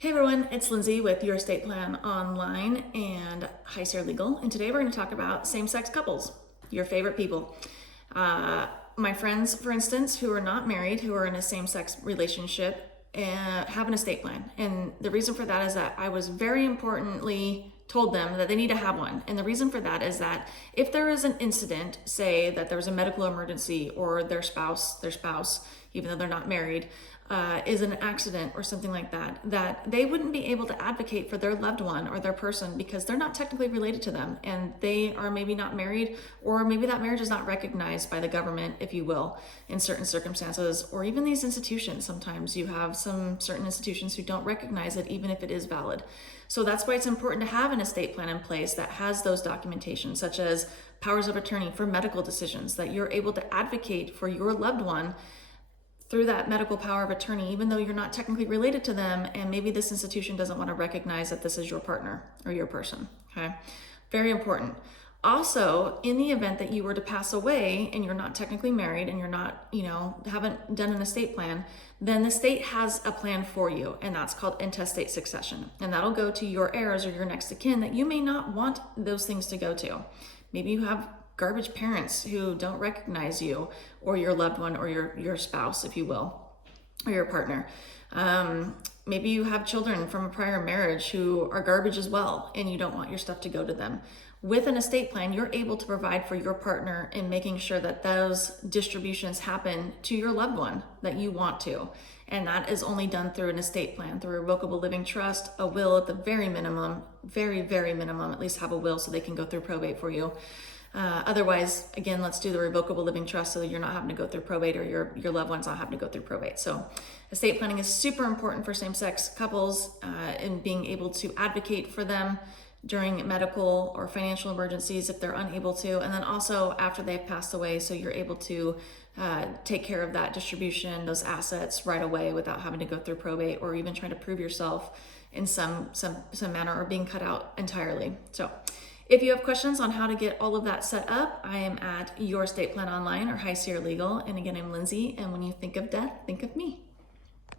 Hey everyone, it's Lindsay with Your Estate Plan Online and High Sierra Legal, and today we're going to talk about same-sex couples, your favorite people. My friends, for instance, who are not married, who are in a same-sex relationship, have an estate plan. And the reason for that is that I was very importantly told them that they need to have one. And the reason for that is that if there is an incident, say that there was a medical emergency or their spouse, even though they're not married, is an accident or something like that, that they wouldn't be able to advocate for their loved one or their person because they're not technically related to them and they are maybe not married, or maybe that marriage is not recognized by the government, if you will, in certain circumstances, or even these institutions. Sometimes you have some certain institutions who don't recognize it even if it is valid. So that's why it's important to have an estate plan in place that has those documentation, such as powers of attorney for medical decisions, that you're able to advocate for your loved one through that medical power of attorney, even though you're not technically related to them, and maybe this institution doesn't want to recognize that this is your partner or your person, okay? Very important. Also, in the event that you were to pass away and you're not technically married and you're not, haven't done an estate plan, then the state has a plan for you, and that's called intestate succession. And that'll go to your heirs or your next of kin that you may not want those things to go to. Maybe you have garbage parents who don't recognize you or your loved one or your spouse, if you will, or your partner. Maybe you have children from a prior marriage who are garbage as well, and you don't want your stuff to go to them. With an estate plan, you're able to provide for your partner in making sure that those distributions happen to your loved one that you want to. And that is only done through an estate plan, through a revocable living trust, a will at the very minimum, very, very minimum, at least have a will so they can go through probate for you. Otherwise, again, let's do the revocable living trust so that you're not having to go through probate, or your loved one's not having to go through probate. So estate planning is super important for same-sex couples in being able to advocate for them during medical or financial emergencies if they're unable to, and then also after they've passed away, so you're able to take care of that distribution, those assets right away without having to go through probate or even trying to prove yourself in some manner or being cut out entirely. So if you have questions on how to get all of that set up, I am at Your Estate Plan Online or High Sierra Legal. And again, I'm Lindsay. And when you think of death, think of me.